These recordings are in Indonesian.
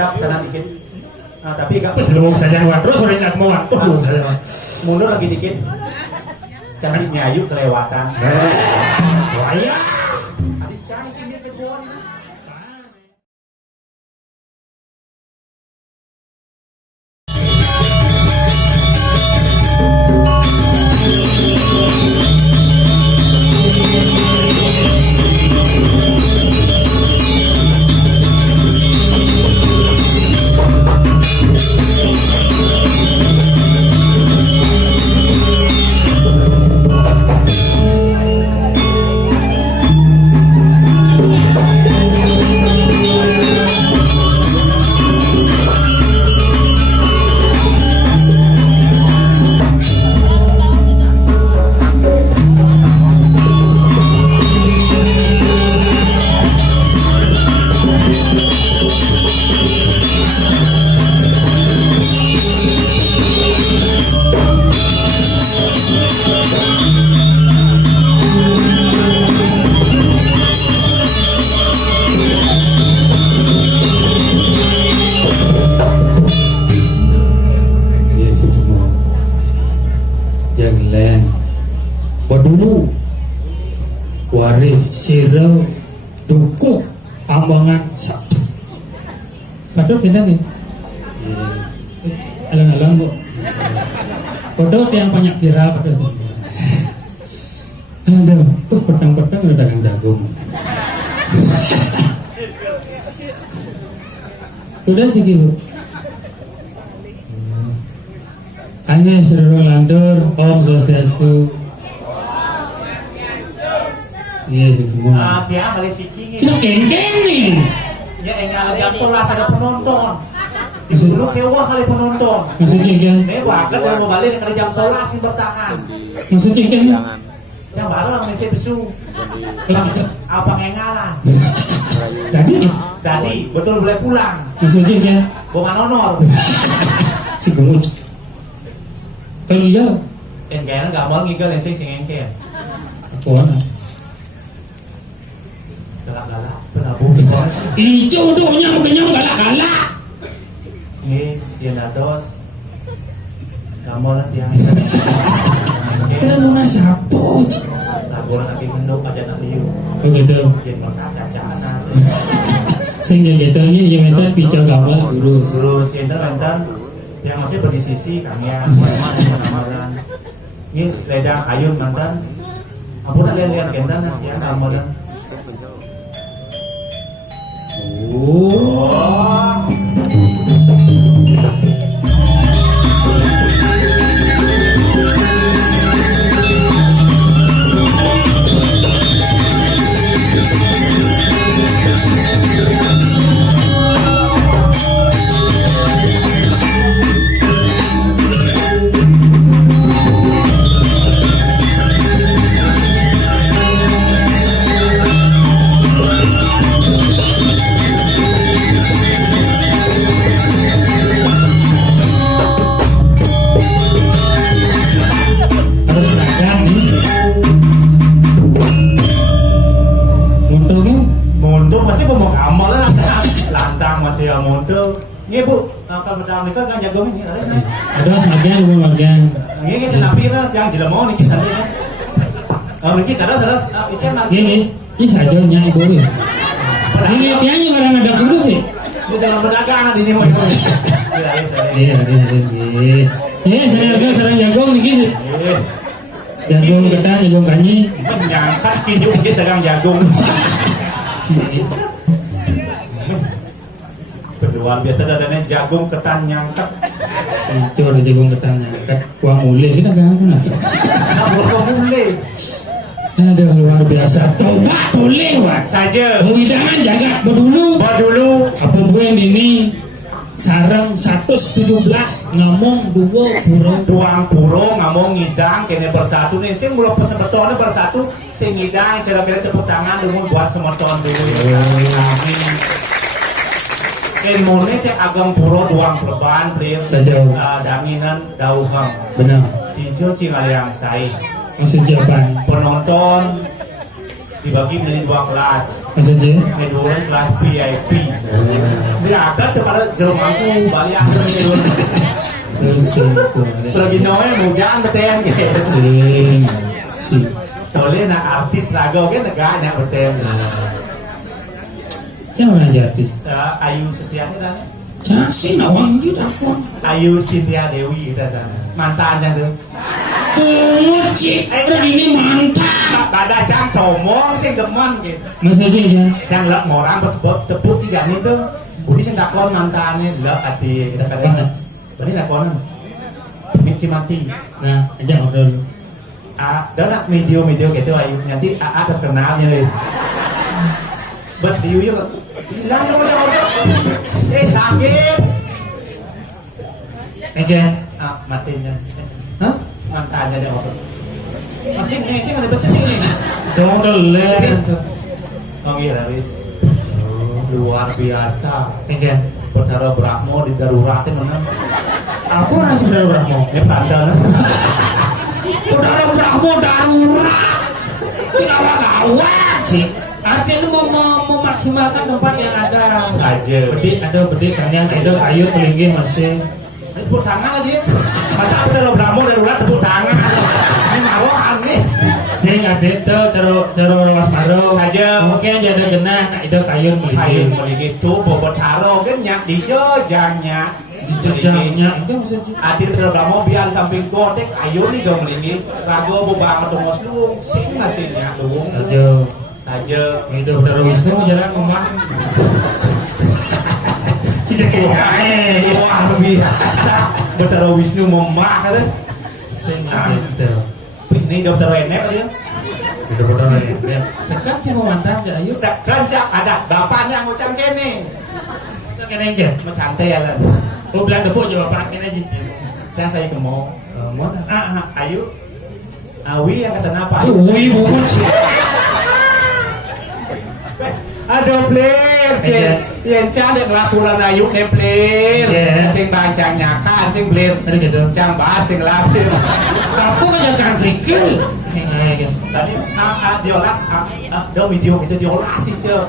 hadap sana dikit. Nah, tapi gak belum saja waduh sore nggak mau waduh mundur lagi dikit. Cari nyayu kelewatan. Waya. Adi cari sini ke bawah ini. Sirau, duku, ambangan, satu. Padahal kita nih, alang-alang bu. Kodok yang banyak kira pada sini. Aduh, tuh pedang-pedang udah dagang jagung. Udah sih bu. Hanya seluruh lantur, Om Swastiastu. Iya semua. Ah, dia kali siki. Sudah kengkeng nih. Ya enggak ada pola ada penonton. Dulu kewah kali penonton. Maksudnya kan? Mewah kan mau balik kali jam 11 sih bertahan. Maksudnya kan? Yang barang nih saya besu. Apa ngengalan? Tadi betul boleh pulang. Maksudnya kan? Bunga nonor. Si bungut. Kalau iya, kayaknya nggak mau ngigel yang sing engke. Apaan? Galak-galak, penabung. Ijo tuh kenyang galak-galak. Nih, dia dados. Kamu lah dia. Saya mau nasi apa? Lagu lagi menduk aja nak liu. Oh gitu. Dia mau kaca-kacaan. Sehingga gitu nya yang minta pica gambar lurus. Lurus ini lantan yang masih berdiri sisi kamian. Ini ledang kayu mantan. Ampun lihat kentan ya amalan. Oh. Iya bu, kalau pertama nikah kan jago ini, ada sebagian ibu bagian. Iya kita napi kan yang jelas mau nikah saja kan. Oh nikah terus, itu yang ini sajonya ibu ya. Ini pianya barang ada dulu sih. Ini dalam pedagang di sini mau. Iya. Iya, saya serang jagung nih sih. Jagung ketan, jagung kanyi. Nyangkat hidup kita dagang jagung. Luar biasa dadanya jagung ketan nyangkat. Itu ada jagung ketan nyangkat. Kuah mule kita gak apa nak. Kuah mule. Aduh luar biasa. Tobat boleh wak. Saja. Jangan jaga berdulu. Apa gue yang ini sarang 117 ngomong duang burung ngomong ngidang kene bersatu nih sing mulai pesebetone bersatu sing ngidang kira-kira tepuk tangan dulu buat semeton dulu. Amin. Ilmu ini agam puro duang perban beliau danginan dauhang benar hijau cingalyang sai maksudnya apa? Penonton dibagi menjadi 2 kelas Maksudnya? Medul kelas VIP. Dia ada kepada jelemaku balik asal medul. Terus Lagi noe mujaan beten gitu. sing. Boleh nak artis raga kan neganya beten. Jangan aja artis. Ayu Setiani kan? Casi nawang gitu aku. Ayu Cynthia Dewi kita sana. Mantannya tuh. Cik, ini mantap. Pada cang somong sing demen gitu. Maksudnya ya? Cang lek orang bersebut tepuk tiga itu. Budi sing takon mantannya lek ati kita kata. Budi takon. Mati mati. Nah, aja ngobrol. Đó là video gitu Ayu. Nanti terkenalnya deh. Bos di Ayu juga. Bilang sakit. Oke. Matinya. Hah? Mantannya dia orang. Masih ada baca ini. Dolen. Oh iya, wis. Luar biasa. Oke. Saudara Brahmo di daruratin mana? Aku orang saudara Brahmo. Ya tanda. Saudara Brahmo darurat. Gawat sih. Artinya memaksimalkan tempat yang ada. Saja. Ada bedi kalian ada ayu pelinggi masih. Tepuk tangan aja. Masa saudara Brahmo darurat tepuk tangan. Ini mau aneh. Sing ada cero lawas maro. Saja. Mungkin ada genah ada kayu Kayu pelinggi. mulai gitu, bobot haro kan nyak di jojangnya. Jejaknya itu maksudnya. Adir Brahmo biar samping kotek ayo nih dong ini. Rago bobang atau lu sing ngasihnya dong. Saja. Itu saudara Wisnu jalan rumah. Tidak kayak Wah biasa. Saudara Wisnu memak kan. sing ada. Ini dokter Enek dia. Betul-betul ya. Sekarang cuma mantap ya ayu. Sekarang ada bapaknya ngucap kene. Kene aja. Mau santai ya lah. Oh bilang debuk juga pak kene aja. Saya ke mau. Mau? Ayu. Awi yang kesana apa? Wih bukan sih. Aduh player, yang cantik ngelakulan Ayu nih player. Sing bancang nyakan, sing player. Ada gitu. Cang bahas sing lapir. Aku kan jangan trikil. Tadi diolas, do video itu diolas sih cek.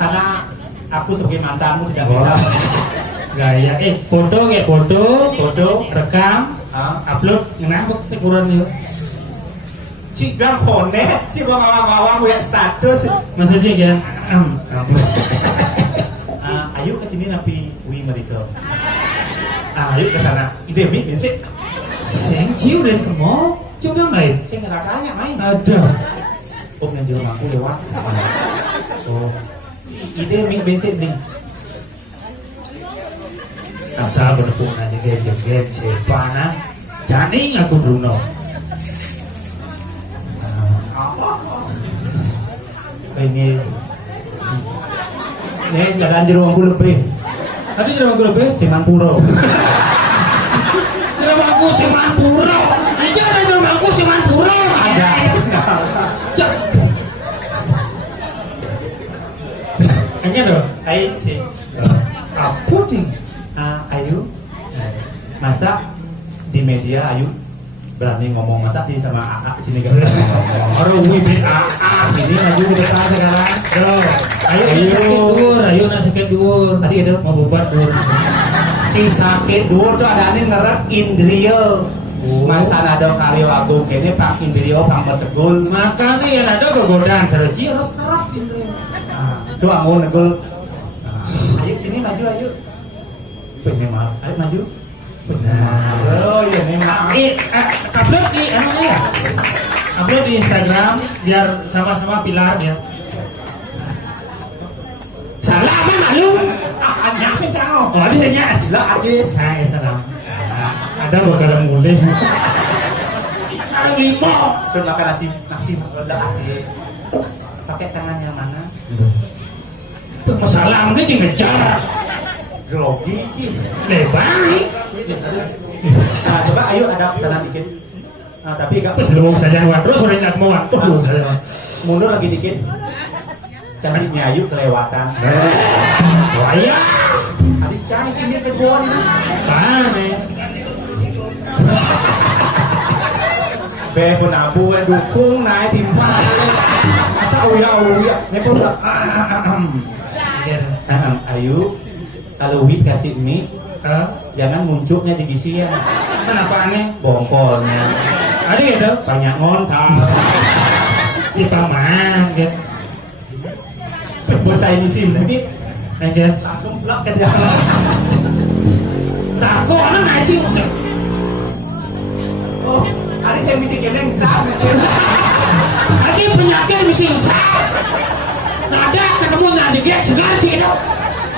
Karena aku sebagai mantanmu tidak bisa. Gaya, foto, rekam, upload, ngenambuk sekuran yuk. Cik bilang konek, cik bawa ya status. Maksudnya ya, Ayu ke sini napi wi mereka. Ayu ke sana. Ide mi bensin. sing ciu dan kemo, ciu yang lain. Sing ngerakanya main. Ada. Om yang jual aku lewat. Oh. Ide mi bensin nih. Asal berhubungan aja joget siapa nah. Jani aku Bruno. Ini jalan jeruk aku lebih. Tadi jeruk aku lebih. Simanturo. Jeruk aku Simanturo. Aja ada jeruk aku Simanturo. Ada. Hanya dong. Ayo sih. Aku nih. Ayu. Masa di media Ayu berani ngomong masa di sama Aa sini kan Orang wibit ini Ayu udah tahu sekarang. Ayo sakit dur. Tadi itu mau bubar dur. Si sakit dur tuh ada nih ngerep Indrio. Masa ada kali lagu kene Pak Indrio Pak Metegul. Makanya yang ada kegodaan terus harus ngerap Indrio. Tuh aku negul. Ayo sini maju ayo. Bener maaf, ayo maju. Benar. Oh iya nih maaf. Upload di ya? Upload di Instagram biar sama-sama pilar ya. Salah apa lu? Hanya sih cang. Oh ada saya Lah aja. Saya salah. Ada bakal mulai. Salah lima. Sudah makan nasi udah aja. Pakai tangan yang mana? Masalah mungkin jangan ngejar. Grogi sih. Lebar. Coba ayo ada sana dikit. Tapi gak Belum saja terus udah nggak mau. mundur lagi dikit. Cantiknya ayu kelewatan. Waya. Adik cani sini ke bawah ini. Pane. Be pun abu dukung naik timpal. Asa uya. Nepot lah. Iya. Ayu, kalau Wi kasih mie, jangan muncuknya di gisian. Kenapa aneh? Bongkolnya. Ada gitu? Banyak ngontal. Si paman gitu. Bos saya ngisi mie, Aja. langsung blok ke jalan. Nah, kok anak ngaji? Oh, hari saya misi keneng sama. Lagi penyakit mesti usah. Ada ketemu nanti dia segar sih itu.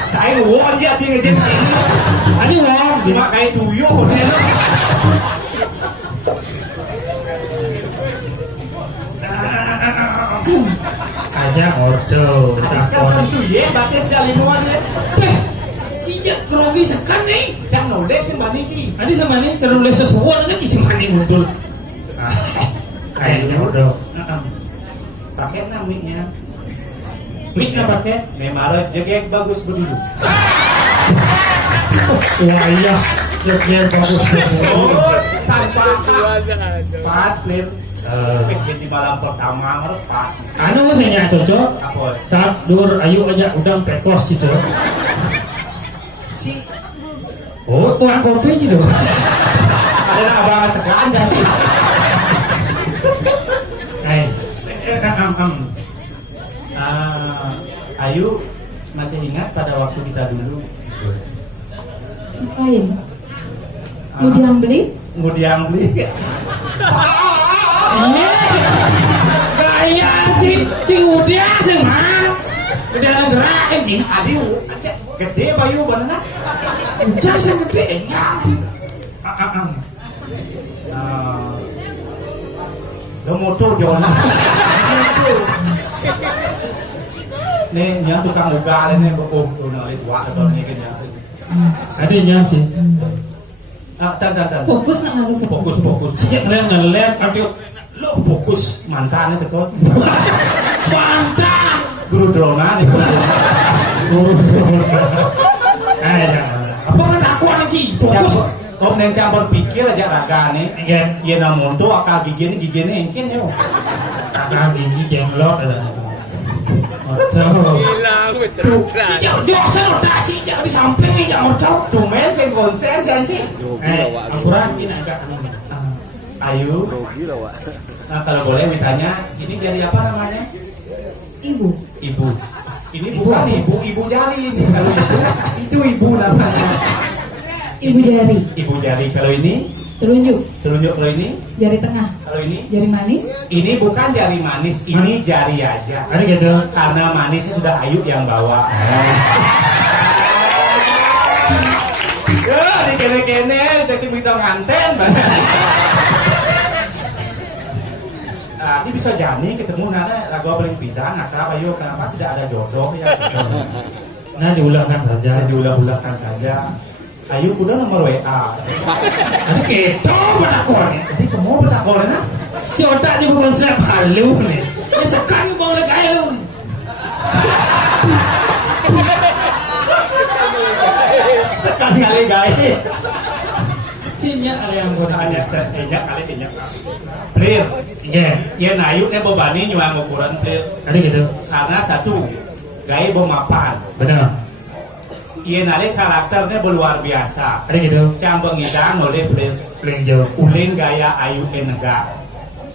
Saya won dia tinggal jadi. Ada wong. Cuma kayak tuyul dia. Aja ordo. Ada sekarang suye, batin jalimuan ya. Sejak kerogi sekan nih. Jangan nolak sih mbak Niki. Ada sama nih terus sesuatu aja kisah maning ngudul. Kayaknya ordo. Pakai namanya. Mik nggak pakai? Memang jegek bagus berdulu. Wah iya, jadinya bagus banget. Oh, tanpa pas clear. Di malam pertama harus pas. Anu saya cocok. Apa? Saat dur ayu aja udang pekos gitu. Si Oh, tuang kopi gitu. ada abang sekarang jadi. Ayu masih ingat pada waktu kita dulu Ngapain? Ngudiang beli? ngudiang beli. Gaya ci udah sih mah. Udah gerak ci. Adi aja gede bayu bener. Udah sih gede nya. Lo motor jalan. Nih, yang tukang buka ini om tuh nari tua atau nih kan ya. Adanya sih. Tan. Fokus nak ngaruh Fokus. Sejak ngeliat aduh Lo fokus mantannya tekot. mantap. Guru drona nih guru. Apa kan aku ci? Fokus. Kau neng campur pikir aja raga nih. Iya. Iya namun tuh akal gigi ini engkin ya. Kakak gigi jenglot ada. Gila, aku bercerita. Dosa udah sih jangan di samping nih jangan cowok. Cuman saya konsen janji. Akurat ini agak Ayu. Nah kalau boleh ditanya, ini jadi apa namanya? Ibu. Ibu. Ini bukan ibu jari ini. Kalau itu ibu namanya. Ibu jari. Ibu jari. Kalau ini Telunjuk. kalau ini, Jari tengah. kalau ini, Jari manis. ini bukan jari manis, ini jari aja. Ada gitu. Karena manisnya sudah Ayu yang bawa. Ya, di kene-kene, cek minta nganten. Nanti bisa jadi ketemu nana lagu paling pindah, kenapa Ayu kenapa tidak ada jodoh ya? Nah diulangkan saja. Diulang-ulangkan saja. Ayu udah nomor WA. Ada keto pada kornya. Jadi kamu bertakor na? Si otaknya bukan saya halu nih. Ya sekarang mau lagi ayo. Sekali kali gaya. Sinya ada yang buat Hanya sejak kali ini. Clear. Iya. Ya Ayu nih bobani nyuang ukuran clear. Ada gitu. Karena satu gaya bom mapan. Benar. Iya nari karakternya luar biasa. Ada gitu. Campur ngidang oleh clear. Paling jauh. Uling gaya Ayu enega.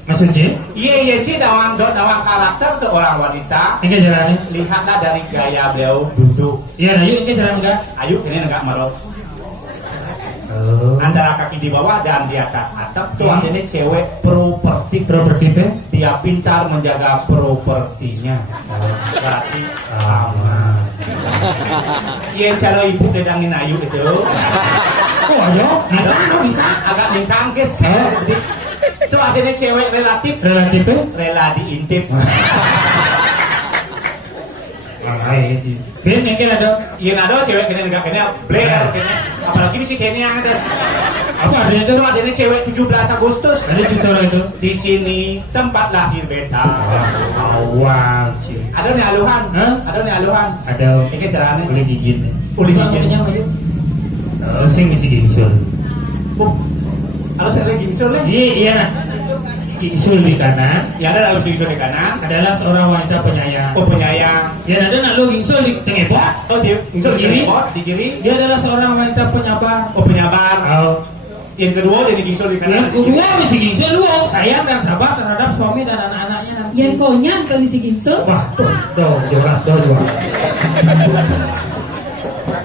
Maksudnya? Iya sih nawang karakter seorang wanita. Ini jalannya. Lihatlah dari gaya beliau duduk. Iya, nah yuk ini jalan enggak? Ayu ini enggak marot. Oh. Antara kaki di bawah dan di atas atap tuh ini cewek properti. Properti teh? Dia pintar menjaga propertinya. Berarti aman. Iya cara ibu dedangin Ayu itu. Oh ayo, nikah. Agak ningkang geser. Itu adanya cewek relatif Relatifnya? rela diintip. Makanya sih. Ben yang kira ada. Iya nado cewek kena enggak kena Blair kena. Apalagi di sini yang ada. Apa artinya itu? Itu adanya cewek 17 Agustus. Ada bicara itu. Di sini tempat lahir beta. Awal sih. Ada nih aluhan. Hah? Ada nih aluhan. Ada Ini caranya. boleh gigit. Boleh gigit. Oh, sing mesti gingsul. Harus ada gingsul nih. Iya, iya. Gingsul di kanan Yang ada lalu Gingsul di kanan. adalah seorang wanita penyayang. Oh penyayang. Yang ada lalu Gingsul di tengah Oh di Gingsul di Kiri. kiri. Di kiri. dia adalah seorang wanita penyabar. Oh penyabar. Oh. Yang kedua jadi Gingsul di kanan. Yang kedua misi Gingsul lu sayang dan sabar terhadap suami dan anak-anaknya nanti. Yan konyan kami si ginso. Wah, tuh, jelas tuh juga.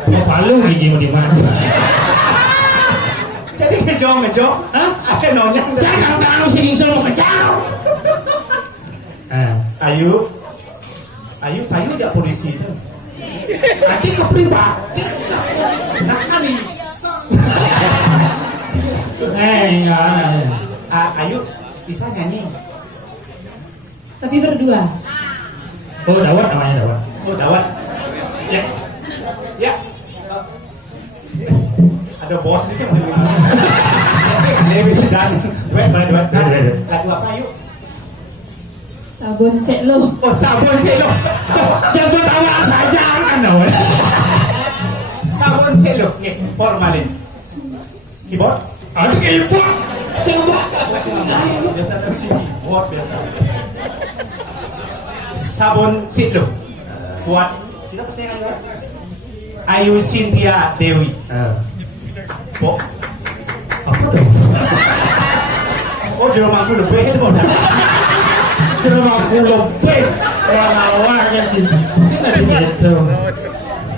Mau palu gigi mau di mana? Jadi ngejo. Hah? Ada nyonya. Jangan tangan misi Gingsul mau kejar. Ayu dia polisi itu. Nanti ke pribadi. Nah kali. Enggak. Ayu bisa nyanyi. Tapi berdua. Oh, Dawat namanya Dawat. Oh dawat. Ya. Ya. Ada bos di sini. Dewi sedang. Duet. Lagu apa yuk? Sabun selo. Oh sabun selo. Jangan ketawa saja kan Dawat. Sabun selo. Nih formalin. Keyboard. Aduh ibu. Semua. Biasa dari sini. Keyboard biasa. Sabun selo. Buat siapa saya kan? Ayu Cynthia Dewi. Bo. Apa dong? Oh di rumahku lebih itu mau. Kenapa aku lebih warna-warna sih? Sini gitu.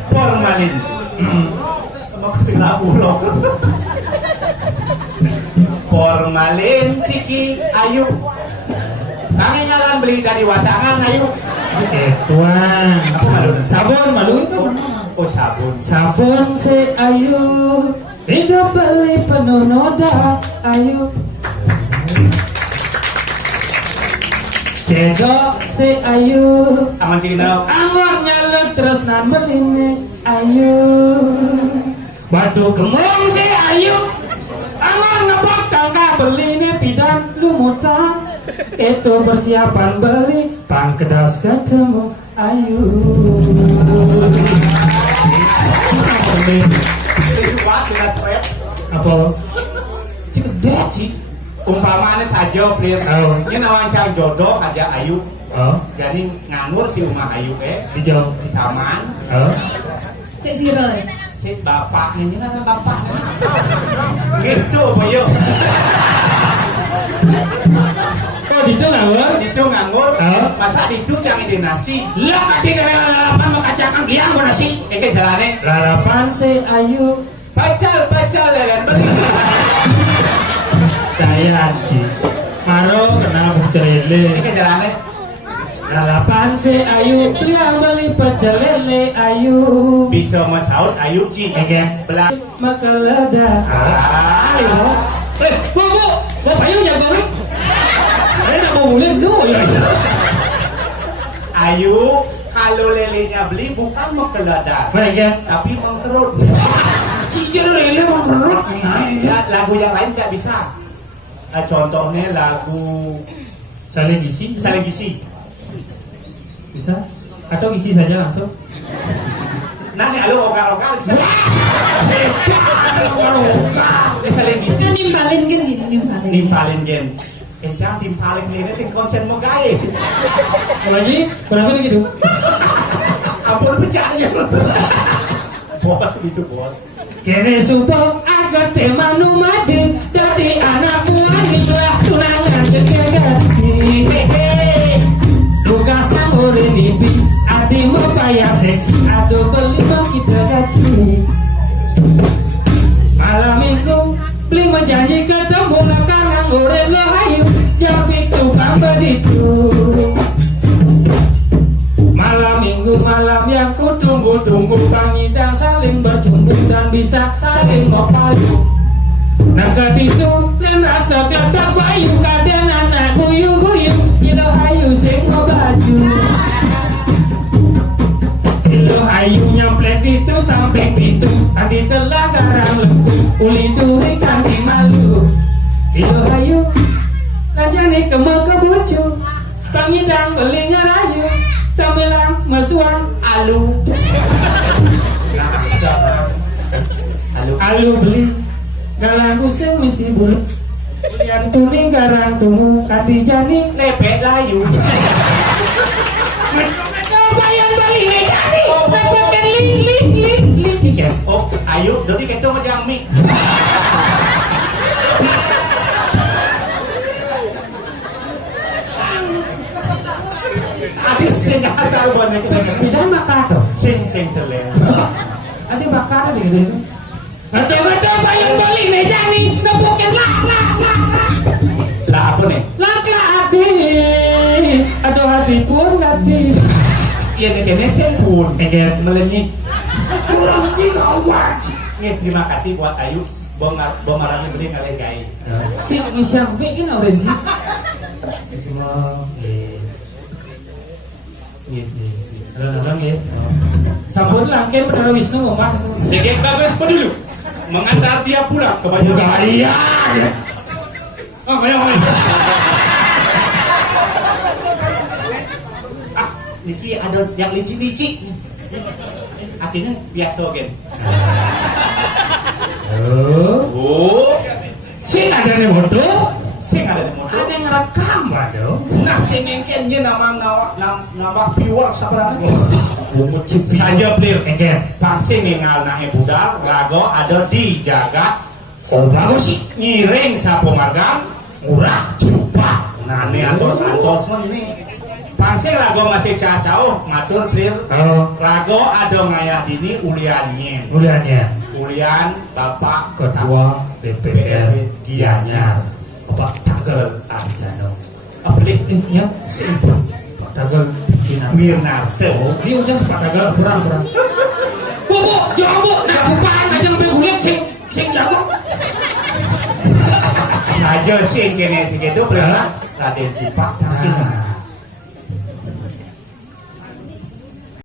Formalin. Mau kesini ulo. Formalin Siki Ayu. Kami ngalan beli dari watangan Ayu. Tuan. Sabun malu itu. Oh sabun. Sabun si Ayu. Hidup beli penuh noda Ayu. Cedok si Ayu. Aman Cina. Anggur nyalut terus nan meline Ayu. Batu kemung si Ayu. Anggur nepok tangka beli ini pidan lumutan. Itu persiapan beli pangkedas ketemu Ayu. Apa? Cik gede cik. Umpamanya saja Prim. Oh. Ini nawancang jodoh aja Ayu. Oh, Jadi nganur si Uma Ayu hijau. di taman. Oh, Si siroy. Si bapaknya ini kan bapaknya. Gitu apa yuk? oh itu ngawur. Itu nganggur. Oh. Masa itu jangan ide nasi. Lah tadi kena lalapan mau kacakan biang mau nasi. Eke jalane. Lalapan si Ayu. Pacal lelen beri. Saya Ci. Maro kenal bucelele. Eke jalane. Lalapan si Ayu. Pria beli pecel lele Ayu. Bisa masaut Ayu Ci. Eke. Belah. Maka leda. Ayo. Bu, Bapak Ayu jago nih. Saya nak mau mulai dulu ya. Ayu kalau lelenya beli bukan mau keledar, Baik ya. tapi mengkerut. Cicil lele mau kerut. Lagu yang lain nggak bisa. Contohnya lagu Saling isi. saling gisi. Bisa? Atau isi saja langsung? Nanti alu okar-okar bisa. Saling gisi. Kan nimpalin kan ini nimpalin. Timpalin gen. Jangan timpalin ini sing konsen mau gaya. Kenapa nih gitu? Ampun pencarian. Bos itu bos. Kene suto agak tema numade dadi anak muani lah tunangan gegegati. Lukas nganggur nipi adi mau kaya seksi aduh beli mau kita ganti. Malam itu beli menjanji ketemu nakar nganggur lo hayu jam itu bamba itu. Malam minggu malam yang ku tunggu-tunggu pangidang saling berjumpa dan bisa saling berpayu. Nah ketitu dan rasa kata bayu kadang anak guyu-guyu ilo hayu sing baju. Ilo hayu nyamplek itu sampai pintu tadi telah garang lembu uli duri kanti malu. Ilo hayu lanjani kemau kebucu pangidang beli ngerayu sambilang masuang alu. Alu. Alu beli galang useng misi bulu. Yang tuning garang tunggu kati jani. Lepet layu. Bayang balik nih jani. Dapatkan link tiket. Oh, ayo, jadi kita ngejang mie. Adi sing asal banyak kita. Tidak makan tuh. Sing terleh. Ada bakar di gitu. Betul bayang balik nih jani. Dapatin lah. Lah apa nih? Laklah hati. Aduh hati pun hati. Iya nih kayaknya sing pun. Engger. Melenyik. Lagi awak. Nih, terima kasih buat Ayu. Bomarannya beli kalian guys. Cik isang bikin orange. Cuma Lang ya. Sampun lang kayak Perdana Wisnu ngomong. Jadi bagus apa dulu? Mengantar dia pulang ke Banjar. Iya. Oh, ayo. Niki ada yang licik. Akhirnya biasa gen. Oh, Sing ada nih foto. sing ada di motor. Ada yang ngerekam waduh. Nah, sing engkennya nama viewer sabarang. Mucip Saja clear. engger. Pangsi ngingal nahe budal, rago ada di jagat. Oh bagus sih. Ngiring sapo margang, murah cupa. Nah, ini antos ini. Pangsi rago masih cacau, ngatur clear. Oh, Rago ada ngayah ini uliannya. uliannya Ulian Bapak ketua DPR Gianyar Bapak Tanggal Arjano. Aplik Ya, Pak Tanggal Kinam. Mirnarte. Oh, ini udah Pak Tanggal berang. Bu, jangan bu, nak cupaan aja sampai kuliah cing jago. Saja sing kene sing itu beras Raden Cipak.